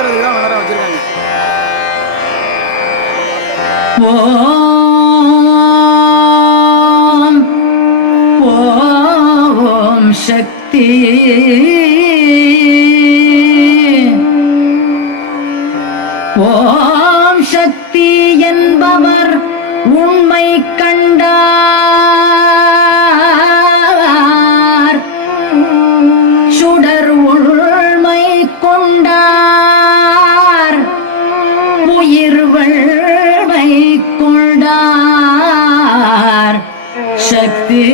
ஏத்துறதுக்கு தான் நேரம் வச்சிருக்காங்க. ஓம் சக்தி ஓம் சக்தி என்பவர் உண்மை கண்டார் சுடர் உண்மை கொண்டார் உயிர் வள்மை கொண்டார் சக்தி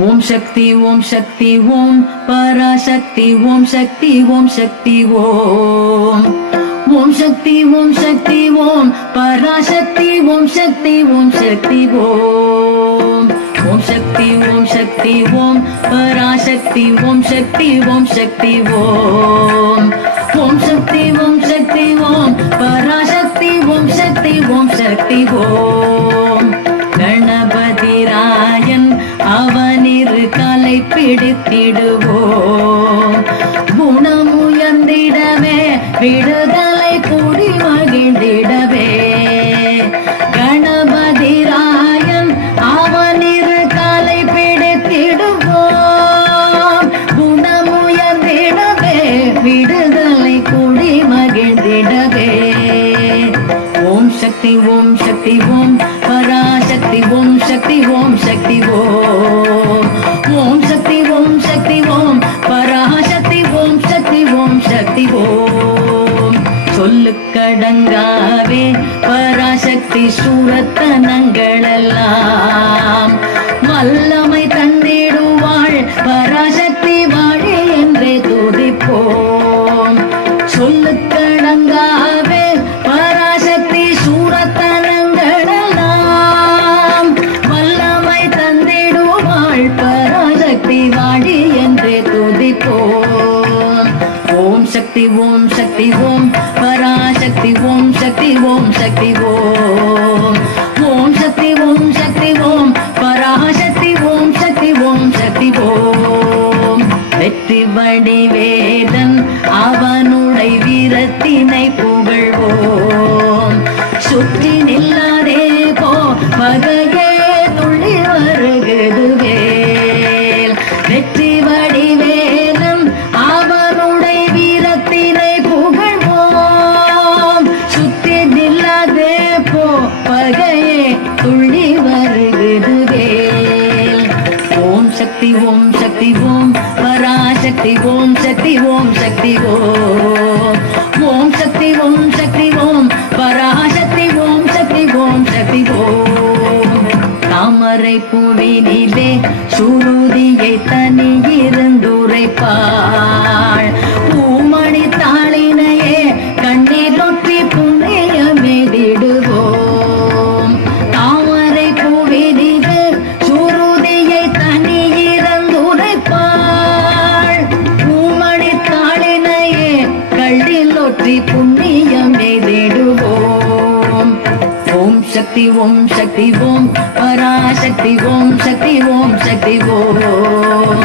ஓம் சக்தி ஓம் சக்தி ஓம் பராசக்தி ஓம் சக்தி ஓம் சக்தி ஓம் ஓம் சக்தி ஓம் சக்தி ஓம் பராசக்தி ஓம் சக்தி ஓம் சக்தி ஓம் ஓம் சக்தி ஓம் சக்தி ஓம் பராசக்தி ஓம் சக்தி ஓம் சக்தி ஓம் ஓம் சக்தி ஓம் சக்தி ஓம் பராசக்தி ஓம் சக்தி ஓம் சக்தி ஓம் கணபதி ராயன் அவனிரு கலை பிடித்திடுவோம் குணமுயர்ந்திடவே விடுதலை கூடி மகிழ்ந்திடவே கணபதி ராயன் அவனிரு கலை பிடித்திடுவோம் குணமுயர்ந்திடவே விடுதலை கூடி மகிழ்ந்திடவே ஓம் சக்தி ஓம் சக்தி ஓம் பராசக்தி ஓம் சக்தி ஓம் சக்தி ஓம் ஓம் சக்தி ஓம் சக்தி ஓம் பராசக்தி ஓம் சக்தி ஓம் சக்தி ஓம் சொல்லுக்கடங்காவே பராசக்தி சூரத்தனங்களெல்லாம் வல்லமை தந்திடுவாள் பராசக்தி வாழி என்றே துதிப்போம் சொல்லுக்கடங்காவே பராசக்தி சூரத்தனங்களெல்லாம் வல்லமை தந்திடுவாள் பராசக்தி வாடி என்றே துதிப்போம் ஓம் சக்தி ஓம் சக்தி ஓம் பராசக்தி ஓம் சக்தி ஓம் சக்தி ஓம் ஓம் சக்தி ஓம் சக்தி ஓம் பராசக்தி ஓம் சக்தி ஓம் சக்தி ஓம் வெற்றி வடிவேலன் அவனுடைய வீரத்தினை புகழ்வோம் சுற்றி நில்லாதே போ பகையே துள்ளி வருகிறது வேல் வெற்றி வடிவேலன் அவனுடைய வீரத்தினை புகழ்வோம் சுற்றி நில்லாதே போ பகையே துள்ளி வருகிறது வேல் ஓம் சக்தி ஓம் சக்தி ஓம் பராசக்தி ஓம் சக்தி ஓம் சக்தி ஓம் ஓம் சக்தி ஓம் சக்தி ஓம் பராசக்தி ஓம் சக்தி ஓம் சக்தி ஓம் தாமரை பூவினிலே சுருதியை தனி இருந்துரைப்பாள் பூமணி தாளினையே கண்ணீர் தொற்றி புண்ணியமெதிடுவோம் தாமரை பூவினிலே சுருதியை தனி இருந்துரைப்பாள் பூமணி தாளினையே கள்ளில் ஒற்றி புண்ணியமெதிடுவோம் ஓம் சக்தி ஓம் சக்தி ஓம் பராசக்தி ஓம் சக்தி ஓம் சக்தி ஓம்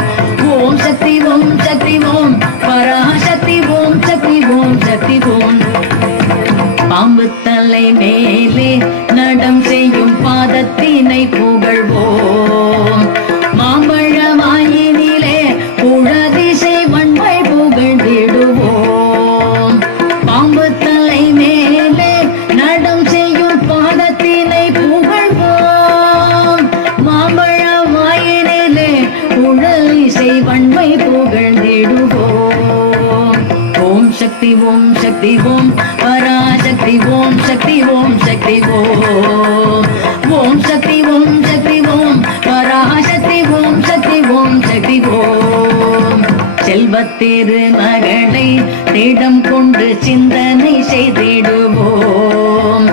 ஓம் சக்தி ஓம் சக்தி ஓம் பராசக்தி ஓம் சக்தி ஓம் சக்தி ஓம் பாம்பு தலை மேலே நடம் செய்யும் பாதத்தினை புகழ்வோம் மாம்பழமாயினிலே புழதிசை வன்மை புகழ்ந்திடுவோம் பாம்பு தலை மேலே நடம் செய்யும் பாதத்தினை புகழ்வோம் மாம்பழமாயினிலே புழதிசை வன்மை புகழ்ந்திடுவோம் ஓம் சக்தி ஓம் சக்தி ஓம் பராசக்தி ஓம் சக்தி ஓம் சக்தி ஓம் ஓம் சக்தி ஓம் சக்தி ஓம் பராசக்தி ஓம் சக்தி ஓம் சக்தி ஓம் செல்வத்திரு மகளை திடம் கொண்டு சிந்தனை செய்திடுவோம்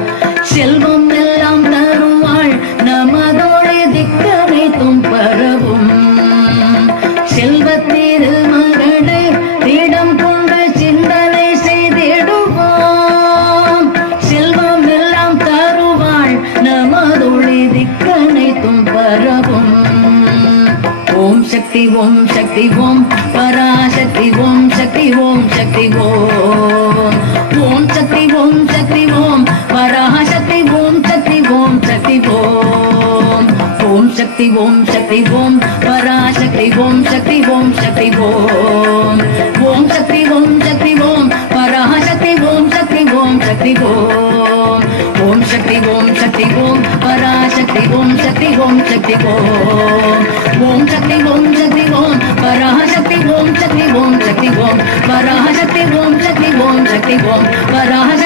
ஓம் சக்தி ஓம் பராசக்தி ஓம் சக்தி ஓம் சக்தி ஓம் ஓம் சக்தி ஓம் சக்தி ஓம் பராசக்தி ஓம் சக்தி ஓம் சக்தி ஓம் ஓம் சக்தி ஓம் சக்தி ஓம் பராசக்தி ஓம் சக்தி ஓம் சக்தி ஓம் ஓம் சக்தி ஓம் சக்தி ஓம் பராசக்தி ஓம் சக்தி ஓம் சக்தி ஓம் ஓம் சக்தி ஓம் சக்தி ஓம் பராசக்தி ஓம் சக்தி ஓம் சக்தி ஓம் ஓம் சக்தி ஓம் சக்தி ஓம் பராசக்தி ஓம் சக்தி ஓம் சக்தி ஓம் பராசக்தி ஓம் சக்தி ஓம் சக்தி ஓம் பராசக்தி